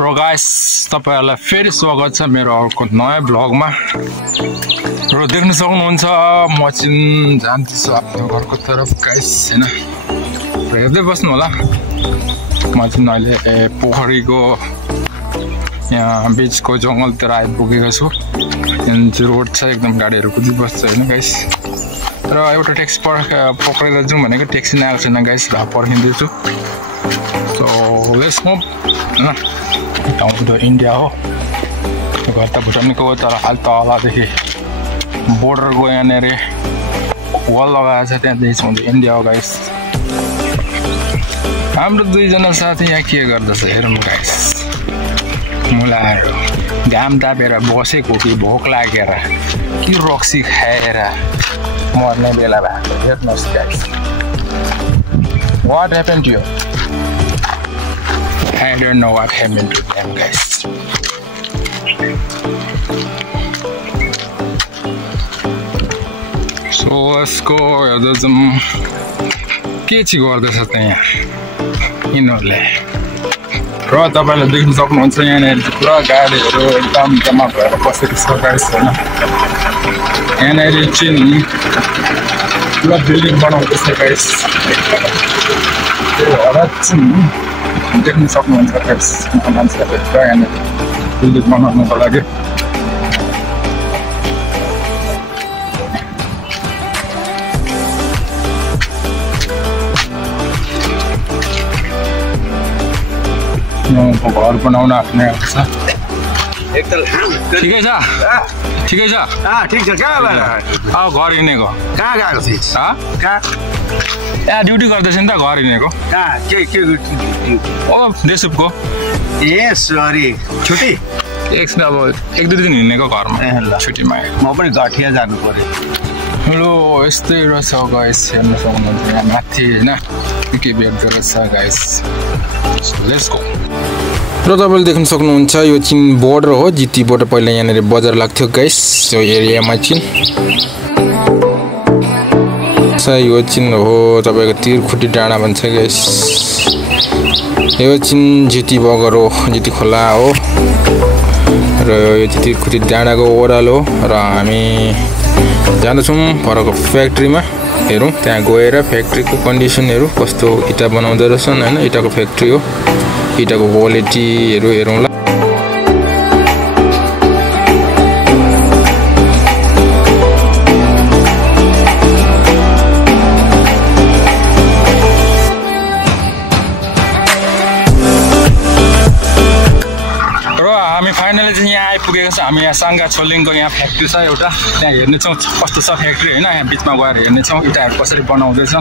र गाइस तपाईहरुलाई फेरि स्वागत छ मेरो अर्को नयाँ ब्लगमा। र देख्न सक्नुहुन्छ म चाहिँ जान्छु आफ्नो घरको तर्फ गाइस हैन। र हेर्दै बस्नु होला। म चाहिँ अहिले पोखरीको यहाँ बीचको जंगलतिर आइपुगेको छु। यहाँ रोड छ एकदम गाडीहरु कुदिबस्छ हैन गाइस। र एउटा ट्याक्सी पक्रेर जाउँ भनेको ट्याक्सी नआएको छैन गाइस, र पर्खिँदै छु। सो लेट्स मूव हैन। ठाउँ त इन्डिया हो, घर त भुटानको हो, तर हाल तलदेखि बोर्डरको यहाँनिर वाल लगाएको छ, त्यहाँदेखि चाहिँ इन्डिया हो गाइस। हाम्रो दुईजना साथी यहाँ के गर्दछ हेरौँ गाइस। मुलाहरू घाम तापेर बसेको कि भोक लागेर कि रक्सी खाएर मर्ने बेला भएको हेर्नुहोस् guys. What happened to you? I don't know what happened to them guys. So let's go. के चाहिँ गर्दैछ त यहाँ यिनीहरूले। र तपाईले देख्न सक्नुहुन्छ यहाँनिर पुरा गाडीहरू एकदम जम्मा भएर बसेको छ गाइस हैन। यहाँनिर चाहिँ पुरा बिल्डिङ बनाउँदैछ गाइस। त्यो होला चाहिँ देख्न सक्नुहुन्छ गाइस। मान्छेहरूले पुरा यहाँनिर बिल्डिङ बनाउनको लागि घर बनाउन आफ्नै छ। ठिकै छ ठिकै छ ठिक छ। कहाँ गएर घर हिँडेको कहाँ गएको थिइस्? कहाँ यहाँ ड्युटी गर्दैछ नि त, घर हिँडेको। कहाँ के ओ देशुपको। ए सरी छुट्टी एकछिन अब 1-2 दिन हिँडेको घरमा छुट्टीमा। म पनि गठिया जानु पर्यो। हेलो यस्तै रहेछ गाइस, हेर्न सक्नुहुन्छ यहाँ माथि हैन के भेट्दो रहेछ गाइस। Let's go. र तपाईले देख्न सक्नुहुन्छ यो चाहिँ बोर्डर हो, जिटी बोर्डर। पहिला यहाँनिर बजार लाग्थ्यो गाइस यो एरियामा चाहिँ। यो चाहिँ हो तपाईको तिरखुटी डाँडा भन्छ गाइस। यो चाहिँ जिटी बगर हो, जिटी खोला हो। र यो चाहिँ तिरखुटी डाँडाको ओह्रालो हो। र हामी जाँदैछौँ फरकको फ्याक्ट्रीमा। हेरौँ त्यहाँ गएर फ्याक्ट्रीको कन्डिसनहरू कस्तो, इटा बनाउँदै रहेछन् हैन। इटाको फ्याक्ट्री हो, इटाको क्वालिटीहरू हेरौँला। हामी फाइनली चाहिँ यहाँ आइपुगेको छ। हामी यहाँ साङ्गा छोलिङको यहाँ फ्याक्ट्री छ एउटा, त्यहाँ हेर्नेछौँ कस्तो छ फ्याक्ट्री हैन। यहाँ बिचमा गएर हेर्नेछौँ इटाहरू कसरी बनाउँदैछ।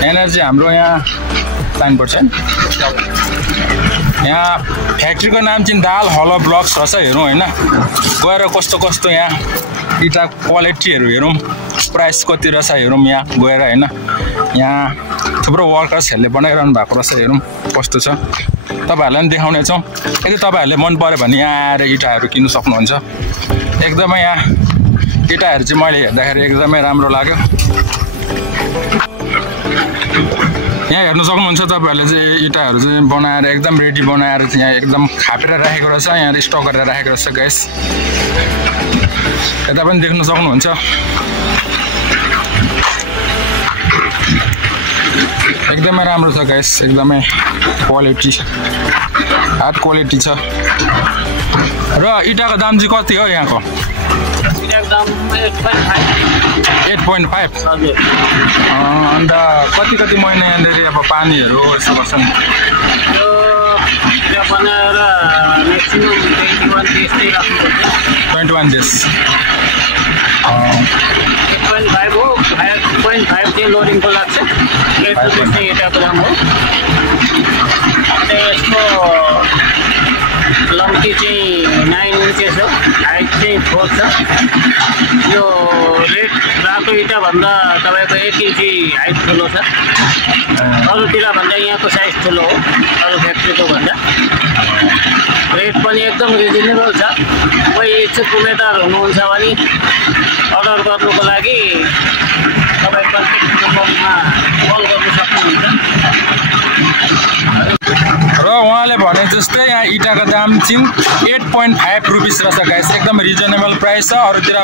यहाँनिर चाहिँ हाम्रो यहाँ साइनबोर्ड छ। यहाँ फ्याक्ट्रीको नाम चाहिँ दाल हलो ब्लक्स रहेछ। हेरौँ हैन, गएर कस्तो कस्तो यहाँ इटा क्वालिटीहरू हेरौँ, प्राइस कति रहेछ हेरौँ यहाँ गएर हैन। यहाँ थुप्रो वर्कर्सहरूले बनाइरहनु भएको रहेछ, हेरौँ कस्तो छ। तपाईहरुलाई पनि देखाउने छौँ। यदि तपाईहरुले मन पर्यो भने यहाँ आएर इटाहरू किन्नु सक्नुहुन्छ। एकदमै यहाँ इटाहरू चाहिँ मैले हेर्दाखेरि एकदमै राम्रो लाग्यो। यहाँ हेर्न सक्नुहुन्छ तपाईहरुले चाहिँ इटाहरू चाहिँ बनाएर एकदम रेडी बनाएर चाहिँ यहाँ एकदम खापेर राखेको रहेछ, यहाँ स्टक गरेर राखेको रहेछ गाइस। यता पनि देख्न सक्नुहुन्छ। एकदमै राम्रो छ गाइस, एकदमै क्वालिटी हार्ड क्वालिटी छ। र इटाको दाम चाहिँ कति हो यहाँको? एकदम 8.5। अन्त कति महिना यहाँनिर अब पानीहरू यसो गर्छन्? यो बनाएर म्याक्सिमम 21 डेज चाहिँ राख्नुपर्छ। 21 डेज। 8.5 हो, 5.5 चाहिँ लोडिङको लाग्छ। 8 चाहिँ इटाको दाम हो। यसको लम्की चाहिँ 9 इन्चेस हो, हाइट चाहिँ 4 छ। यो रेड रातो इटाभन्दा तपाईँको 1 इन्ची हाइट ठुलो छ। अरूतिर भन्दा यहाँको साइज ठुलो हो अरू फ्याक्ट्रीको भन्दा। रेट पनि एकदम रिजनेबल छ। कोही इच्छुक उम्मेदवार हुनुहुन्छ भने अर्डर गर्नुको लागि तपाईँ कन्ट्याक्ट नम्बरमा कल गर्नु सक्नुहुन्छ। र उहाँले भने जस्तै यहाँ इटाको दाम चाहिँ 8.5 रुपिस रहेछ गाइस एकदम रिजनेबल प्राइस छ अरूतिर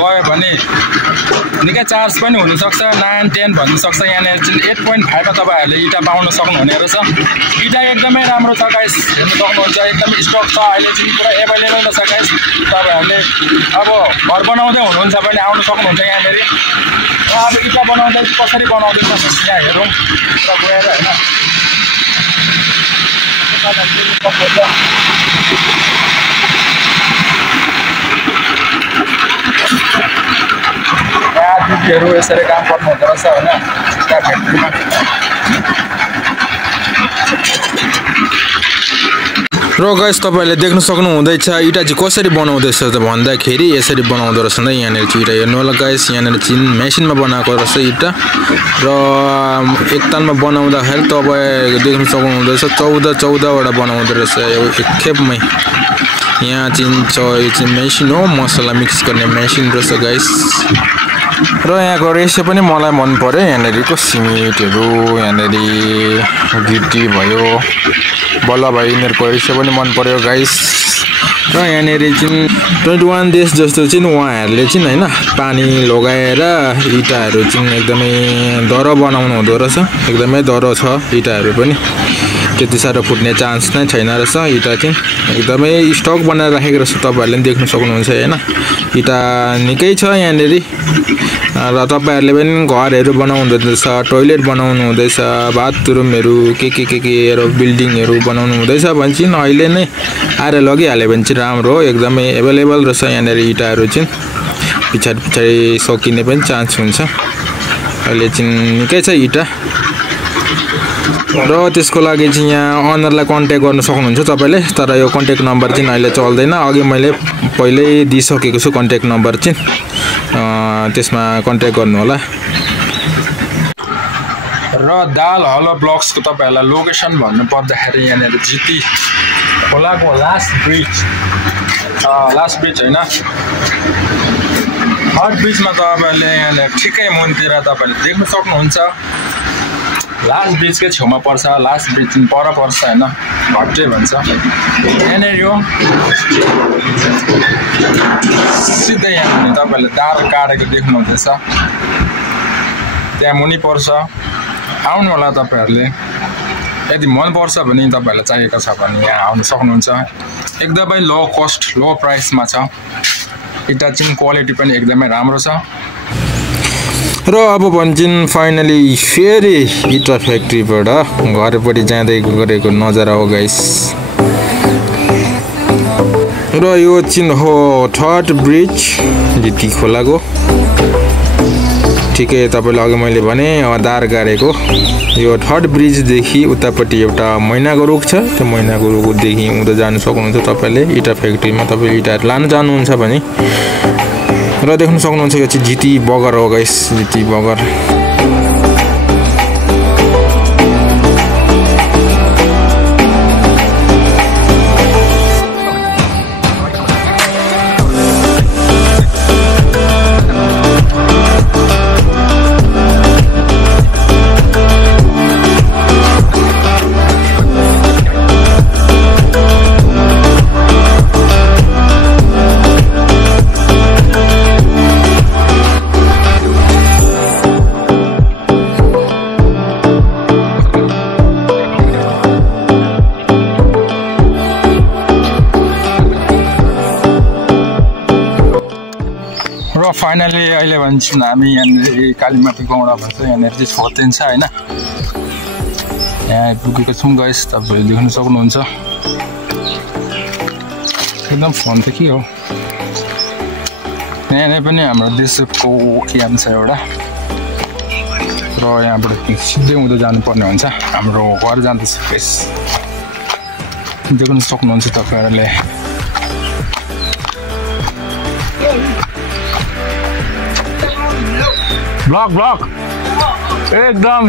गयो भने निकै चार्ज पनि हुनसक्छ 9 10 भन्नु सक्छ यहाँनिर चाहिँ 8.5 मा तपाईहरुले इटा पाउन सक्नुहुने रहेछ इटा एकदमै राम्रो छ गाइस हेर्न सक्नुहुन्छ एकदम स्टक छ अहिले चाहिँ पुरा एभेलेबल छ गाइस तपाईहरुले अब घर बनाउँदै हुनुहुन्छ भने आउन सक्नुहुन्छ यहाँनिर अब इटा बनाउँदै कसरी बनाउँदैछ भने यहाँ हेरौँ र गएर हैन दिदीहरु यसरी काम गर्नु हुँदो रहेछ हैन इटा फ्याक्ट्रीमा र गाइस तपाईहरुले देख्न सक्नु हुँदैछ इटा चाहिँ कसरी बनाउँदैछ त भन्दाखेरि यसरी बनाउँदो रहेछ नि यहाँनिर चाहिँ इटा हेर्नु होला गाइस यहाँनिर चाहिँ मेसिनमा बनाएको रहेछ इटा र एक तालमा बनाउँदाखेरि तपाईहरुले देख्न सक्नु हुँदैछ 14 वटा बनाउँदो रहेछ एक खेपमै यहाँ चाहिँ यो चाहिँ मेसिन हो मसला मिक्स गर्ने मेसिन रहेछ गाइस र यहाँको रेसियो पनि मलाई मन पर्यो यहाँनिरको सिमेन्टहरु यहाँनिर गिटी भयो बल्ल भाइ यिनीहरुको रेसियो पनि मन पर्यो गाइस र यहाँनिर चाहिँ 21 डेज जस्तो चाहिँ उहाँहरुले चाहिँ हैन पानी लगाएर इटाहरु चाहिँ एकदमै दरो बनाउनु हुँदो रहेछ एकदमै दरो छ इटाहरु पनि त्यति साह्रो फुट्ने चान्स नै छैन रहेछ इटा चाहिँ एकदमै स्टक बनाएर राखेको रहेछ तपाईहरुले देख्न सक्नुहुन्छ हैन इटा निकै छ यहाँनिर र तपाईहरुले पनि घरहरु बनाउनु हुँदैछ टोयलेट बनाउनु हुँदैछ बाथरुमहरु के बिल्डिङहरु बनाउनु हुँदैछ भने चाहिँ अहिले नै आएर लगिहाल्यो भने चाहिँ राम्रो हो एकदमै एभेलेबल रहेछ यहाँनिर इटाहरु चाहिँ पछाडी सकिने पनि चान्स हुन्छ अहिले चाहिँ निकै छ इटा र त्यसको लागि चाहिँ यहाँ अनरलाई कन्ट्याक्ट गर्न सक्नुहुन्छ तपाईले तर यो कन्ट्याक्ट नम्बर चाहिँ अहिले चल्दैन अघि मैले पहिल्यै दिइसकेको छु कन्ट्याक्ट नम्बर चाहिँ त्यसमा कन्ट्याक्ट गर्नु होला र दाल हलो ब्लक्सको तपाईहरुलाई लोकेसन भन्नु पर्दाखेरि यहाँनिर जिटी खोलाको लास्ट ब्रिज हैन हट ब्रिजमा तपाईहरुले यहाँनिर ठिकै मुनतिर तपाईहरुले देख्न सक्नुहुन्छ लास्ट ब्रिजकै छेउमा पर्छ लास्ट ब्रिज चाहिँ पर पर्छ हैन भट्टे भन्छ यहाँनिर यो सिधै यहाँ तपाईहरुले दाल काटेको देख्नुहुँदैछ त्यहाँ मुनि पर्छ आउनु होला तपाईहरुले यदि मन पर्छ भने तपाईहरुलाई चाहिएको छ भने यहाँ आउन सक्नुहुन्छ एकदमै लो कस्ट लो प्राइसमा छ इटा चाहिँ क्वालिटी पनि एकदमै राम्रो छ र अब भन्छन् फाइनली फेरि इटा फ्याक्ट्रीबाट घरपट्टि जाँदै गरेको नजारा हो गाइस र यो चाहिँ हो थर्ड ब्रिज जिटी खोलाको ठिकै तपाईले अघि मैले भने दार गाडेको यो थर्ड ब्रिजदेखि उतापट्टि एउटा मैनाको रुख छ त्यो मैनाको रुखदेखि उता जान सक्नुहुन्छ तपाईले इटा फ्याक्ट्रीमा तपाईले इटाहरु लान जानुहुन्छ भने र देख्न सक्नुहुन्छ यो चाहिँ जिटी बगर हो गाइस जिटी बगर फाइनली अहिले भन्छौँ हामी यहाँनिर कालीमाटी गौडा भन्छ यहाँनिर चाहिँ छोटेन छ हैन यहाँ पुगेको छौँ गाइस तपाईहरुले देख्न सक्नुहुन्छ एकदम फोन त के हो यहाँनिर पनि हाम्रो देशको क्याम्प छ एउटा र यहाँबाट सिधै उँधो जानुपर्ने हुन्छ हाम्रो घर जाँदैछ गाइस देख्न सक्नुहुन्छ तपाईहरुले ब्लक एकदम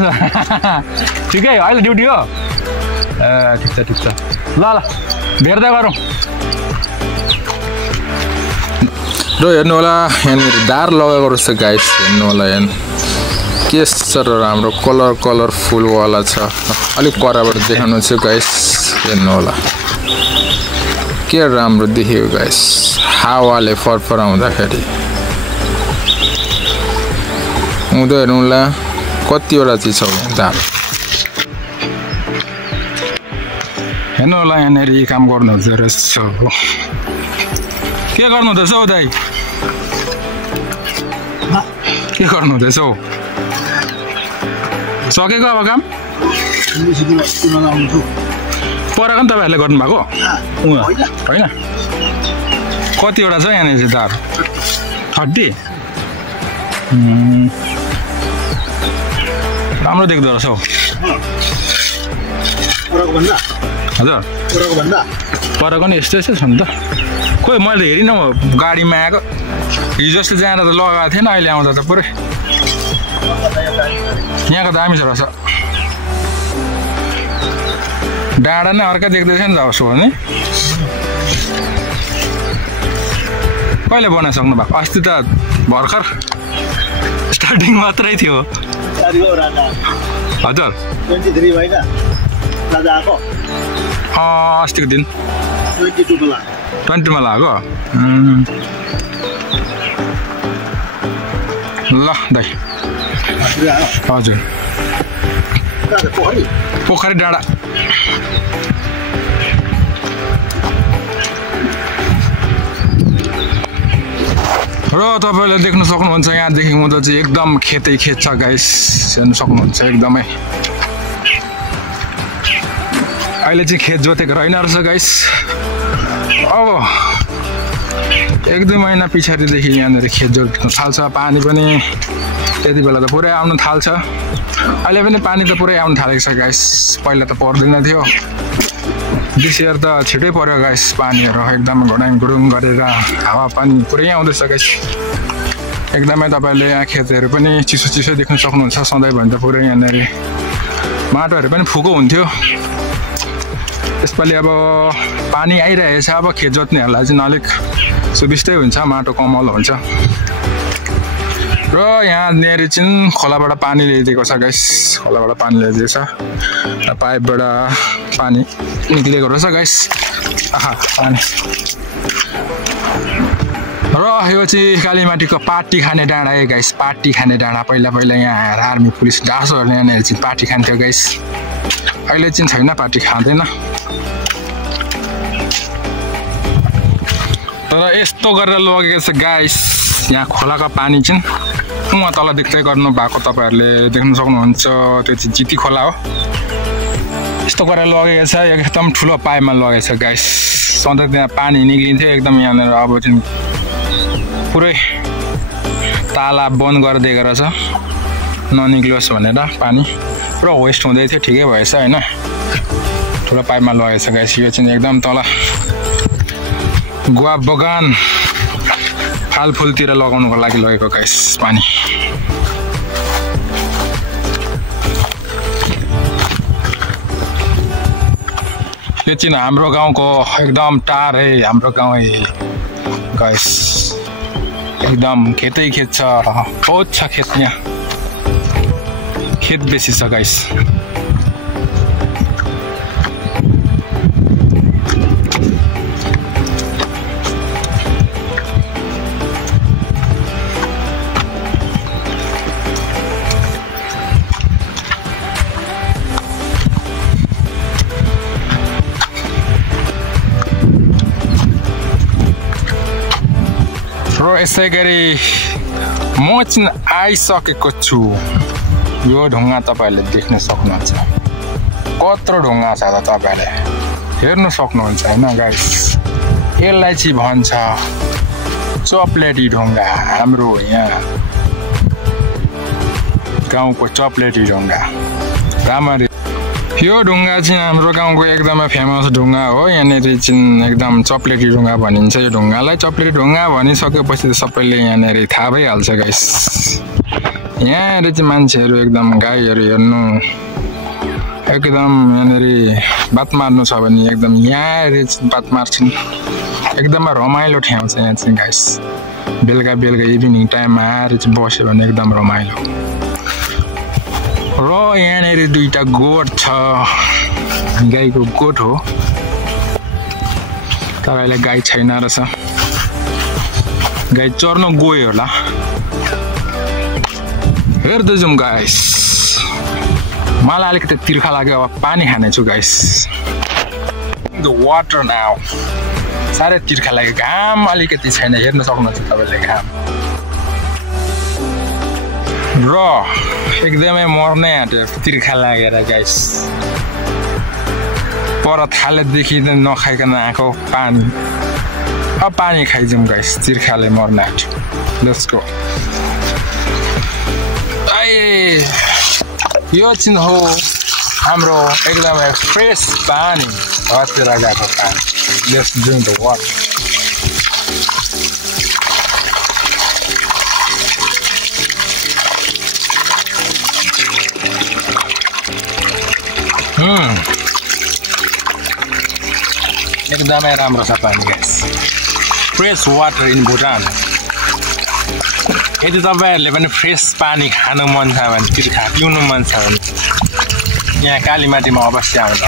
ठिकै अहिले ड्युटी हो ठिक छ ल भेट्दै गरौँ र हेर्नु होला यहाँनिर दार लगाएको रहेछ गाइस हेर्नु होला यहाँ के साह्रो राम्रो कलरफुल वाला छ अलिक परबाट देखाउनु छ गाइस हेर्नु होला के राम्रो देखियो गाइस हावाले फरफराउँदाखेरि उँधो हेर्नुला कतिवटा चिज छ यहाँ हेर्नु होला यहाँनिर काम गर्नुहुन्छ रहेछ के गर्नु हुँदैछ हौ दाइ के गर्नु हुँदैछ हौ सकेको अब काम परको नि तपाईँहरूले गर्नुभएको होइन कतिवटा छ यहाँनिर चाहिँ तार 30 राम्रो देख्दो रहेछ हौ हजुर परको नि यस्तै छ नि त खोइ मैले हेरिनँ गाडीमा आएको हिजो जस्तो जाँदा त लगाएको थिएन अहिले आउँदा त पुरै यहाँको दामी छ रहेछ डाँडा नै अर्का देख्दैछ नि त उसो भने कहिले बनाइसक्नु भएको अस्ति त भर्खर स्टार्टिङ मात्रै थियो हजुर अस्तिको दिन 20 मा लाग्यो ल दाइ हजुर पोखरी डाँडा र तपाईँले देख्न सक्नुहुन्छ यहाँदेखि उँधो चाहिँ एकदम खेतै खेत छ गाइस हेर्न सक्नुहुन्छ एकदमै अहिले चाहिँ खेत जोतेको रहेन रहेछ गाइस अब 1-2 महिना पछाडिदेखि यहाँनिर खेत जोत्न थाल्छ पानी पनि त्यति बेला त पुरै आउन थाल्छ अहिले पनि पानी त पुरै आउन थालेको छ गाइस पहिला त पर्दैन थियो दिस इयर त छिटै पर्यो गाइस पानीहरू एकदम घुडाङ गरेर हावा पानी पुरै आउँदैछ गाइस एकदमै तपाईँले यहाँ खेतहरू पनि चिसो देख्न सक्नुहुन्छ सधैँ भने त पुरै यहाँनिर माटोहरू पनि फुको हुन्थ्यो यसपालि अब पानी आइरहेछ अब खेत जोत्नेहरूलाई चाहिँ अलिक सुबिस्तै हुन्छ माटो कमल हुन्छ र यहाँनिर चाहिँ खोलाबाट पानी ल्याइदिएको छ गाइस खोलाबाट पानी ल्याइदिएको छ पाइपबाट पानी निक्लिएको रहेछ गाइस पानी र यो चाहिँ कालीमाटीको पाटी खाने डाँडा है गाइस पाटी खाने डाँडा पहिला यहाँ आएर आर्मी पुलिस डाँसोहरूले यहाँनिर चाहिँ पाटी खान्थ्यो गाइस अहिले चाहिँ छैन पाटी खाँदैन तर यस्तो गरेर लगेको छ गाइस यहाँ खोलाको पानी चाहिँ उहाँ तल देख्दै गर्नु भएको तपाईँहरूले देख्न सक्नुहुन्छ त्यो चाहिँ जिती खोला हो यस्तो गरेर लगेको छ एकदम ठुलो पाइपमा लगेको छ गाइस सधैँ त्यहाँ पानी निक्लिन्थ्यो एकदम यहाँनिर अब चाहिँ पुरै ताला बन्द गरिदिएको रहेछ ननिक्लियोस् भनेर पानी पुरा वेस्ट हुँदै थियो ठिकै भएछ होइन ठुलो पाइपमा लगेको छ गाइस यो चाहिँ एकदम तल गुवा बगान फालफुलतिर लगाउनुको लागि लगेको गाइस पानी यो चाहिँ हाम्रो गाउँको एकदम टाढै हाम्रो गाउँ गाइस एकदम खेतै खेत छ बहुत छ खेत यहाँ खेत बेसी छ गाइस यसै गरी म चाहिँ आइसकेको छु यो ढुङ्गा तपाईँहरूले देख्न सक्नुहुन्छ कत्रो ढुङ्गा छ त तपाईँहरूले हेर्नु सक्नुहुन्छ होइन गाइस यसलाई चाहिँ भन्छ चप्लेटी ढुङ्गा हाम्रो यहाँ गाउँको चप्लेटी ढुङ्गा राम्ररी यो ढुङ्गा चाहिँ हाम्रो गाउँको एकदमै फेमस ढुङ्गा हो यहाँनिर चाहिँ एकदम चप्लेटी ढुङ्गा भनिन्छ यो ढुङ्गालाई चप्लेटी ढुङ्गा भनिसकेपछि त सबैले यहाँनिर थाहा भइहाल्छ गाइस यहाँनिर चाहिँ मान्छेहरू एकदम गाईहरू हेर्नु एकदम यहाँनिर बात मार्नु छ भने एकदम यहाँनिर चाहिँ बात मार्छन् एकदमै रमाइलो ठाउँ छ यहाँ चाहिँ गाइस बेलुका इभिनिङ टाइममा आएर चाहिँ बस्यो भने एकदम रमाइलो र यहाँनिर 2टा गोठ छ गाईको गोठ हो तर अहिले गाई छैन रहेछ गाई चर्न गयो होला हेर्दै जाउँ गाइस मलाई अलिकति तिर्खा लाग्यो अब पानी खानेछु गाइस द वाटर नाउ साह्रै तिर्खा लाग्यो घाम अलिकति छैन हेर्न सक्नुहुन्छ तपाईँले घाम र एकदमै मर्नै आँट्यो तिर्खा लागेर गाइस पर थालेदेखि नखाइकन आएको पानी अब पानी खाइजाउँ गाइस तिर्खाले मर्न आँट्यो लेट्स गो यो चाहिँ हो हाम्रो एकदमै फ्रेस पानी घरतिर गएको पानी लेट्स ड्रिङ्क द वाटर एकदमै राम्रो छ पानी guys fresh water in Bhutan यदि तपाईँहरूले पनि फ्रेस पानी खानु मन छ भने तिर्खा पिउनु मन छ भने यहाँ कालीमाटीमा अवश्य आउनु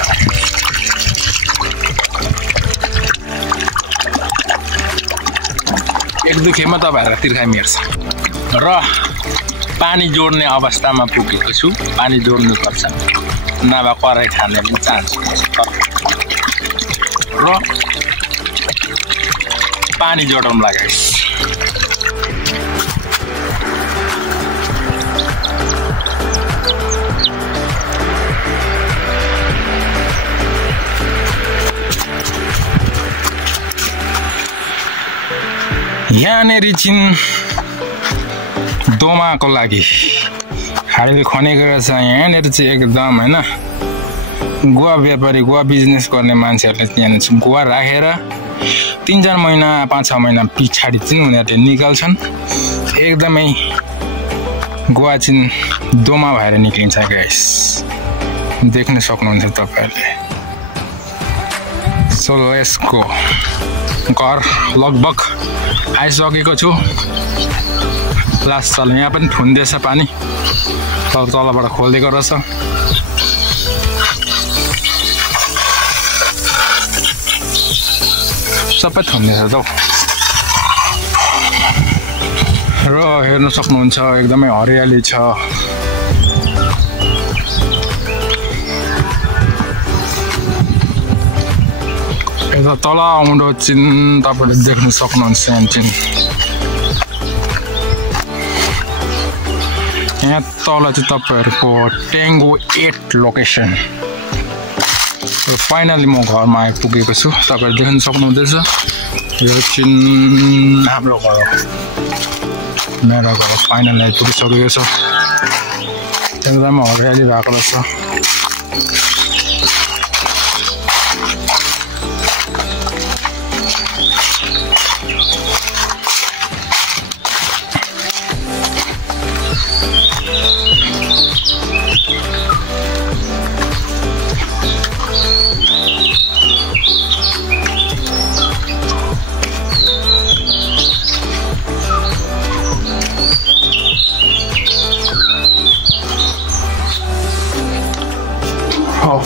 एक दुखेमा तपाईँहरूको तिर्खा मेर्छ र पानी जोड्ने अवस्थामा पुगेको छु पानी जोड्नुपर्छ नभए कराई खाने पनि चान्स र पानी जोडौँला गाइस यहाँनिर चाहिँ दोमाको लागि खाडीले खनेको रहेछ यहाँनिर चाहिँ एकदम होइन गुवा व्यापारी गुवा बिजनेस गर्ने मान्छेहरूले त्यहाँनिर चाहिँ गुवा राखेर 3-4 महिना 5-6 महिना पछाडि चाहिँ उनीहरूले निकाल्छन् एकदमै गुवा चाहिँ दोमा भएर निक्लिन्छ गाइस देख्न सक्नुहुन्छ तपाईँहरूले सो लेट्स गो घर लगभग आइसकेको छु लास्ट साल यहाँ पनि ठुन्दैछ पानी तलबाट खोलिदिएको रहेछ सबै ठुन्दैछ त र हेर्न सक्नुहुन्छ एकदमै हरियाली छ यता तल आउँदो चाहिँ तपाईँले देख्न सक्नुहुन्छ यहाँ तल चाहिँ तपाईँहरूको टेङ्गो 8 लोकेसन फाइनली म घरमा आइपुगेको छु तपाईँहरू देख्न सक्नुहुँदैछ यो चाहिँ हाम्रो घर मेरो घर फाइनली आइपुगिसकेको छ एकदमै हरियाली भएको रहेछ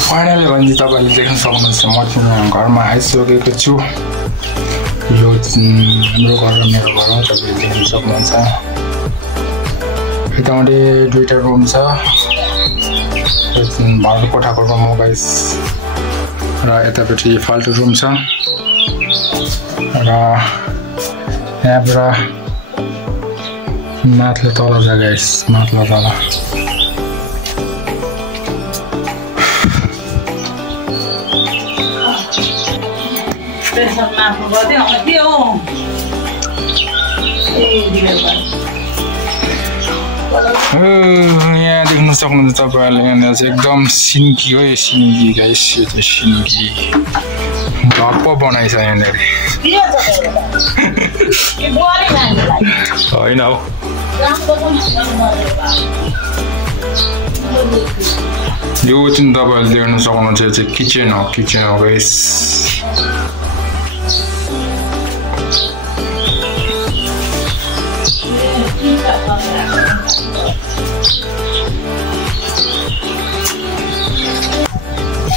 फाइनली भने तपाईँले देख्न सक्नुहुन्छ म चाहिँ घरमा आइसकेको छु यो हाम्रो घर र मेरो घर हो तपाईँले देख्न सक्नुहुन्छ यतापट्टि 2टा रुम छ भाडा कोठाको रुम हो गाइस र यतापट्टि फाल्टु रुम छ र यहाँबाट माथि तल छ गाइस माथि तल यहाँ देख्न सक्नुहुन्छ तपाईँहरूले यहाँनिर चाहिँ एकदम सिन्की हो यो सिन्की गाइस यो चाहिँ सिन्की घर पो बनाइछ यहाँनिर होइन हौ यो चाहिँ तपाईँहरूले देख्न सक्नुहुन्छ यो चाहिँ किचन हो गाइस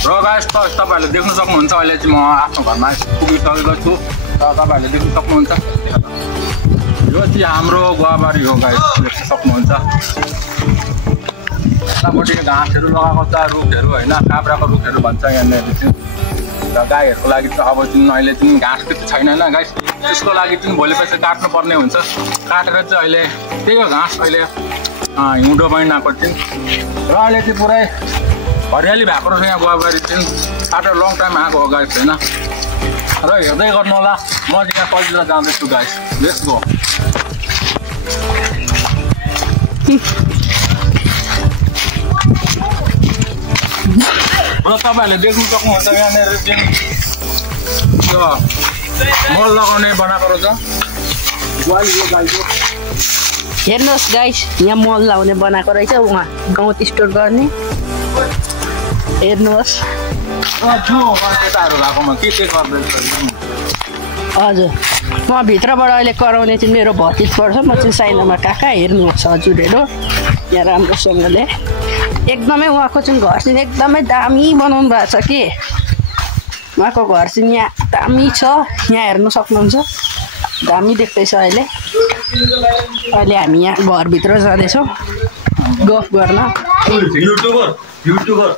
र गाइस तपाईहरुले देख्न सक्नुहुन्छ अहिले चाहिँ म आफ्नो घरमा पुगिसकेको छु र तपाईहरुले देख्न सक्नुहुन्छ यो चाहिँ हाम्रो गुवाबारी हो गाइस देख्न सक्नुहुन्छ यतापट्टि घाँसहरु लगाएको छ रुखहरु हैन काब्राको रुखहरु भन्छ यहाँनिर चाहिँ र गाईहरुको लागि चाहिँ अब चाहिँ अहिले चाहिँ घाँस चाहिँ छैन हैन गाइस त्यसको लागि चाहिँ भोलि पछि काट्नु पर्ने हुन्छ काटेर चाहिँ अहिले त्यही हो घाँस अहिले हिउँदो महिनाको चाहिँ र अहिले चाहिँ पुरै हरियाली भएको रहेछ यहाँ गुवाबारी चाहिँ आफ्टर लङ टाइम आएको हो गाइस हैन र हेर्दै गर्नु होला म चाहिँ यहाँ कतिजना जाँदैछु गाइस लेट्स गो र तपाईहरुले देख्न सक्नुहुन्छ यहाँनिर चाहिँ यो मल लगाउने बनाएको रहेछ हेर्नुहोस् गाइस यहाँ मल लगाउने बनाएको रहेछ उहाँ गाउँ स्टोर गर्ने हेर्नुहोस् हजुर म भित्रबाट अहिले कराउने चाहिँ मेरो भतिज पर्छ म चाहिँ साइनामा काका हेर्नुहोस् हजुरहरू यहाँ राम्रोसँगले एकदमै उहाँको चाहिँ घर चाहिँ एकदमै दामी बनाउनु भएको छ कि उहाँको घर चाहिँ यहाँ दामी छ यहाँ हेर्नु सक्नुहुन्छ दामी देख्दैछ अहिले हामी यहाँ घरभित्र जाँदैछौँ गफ गर्न युट्युबर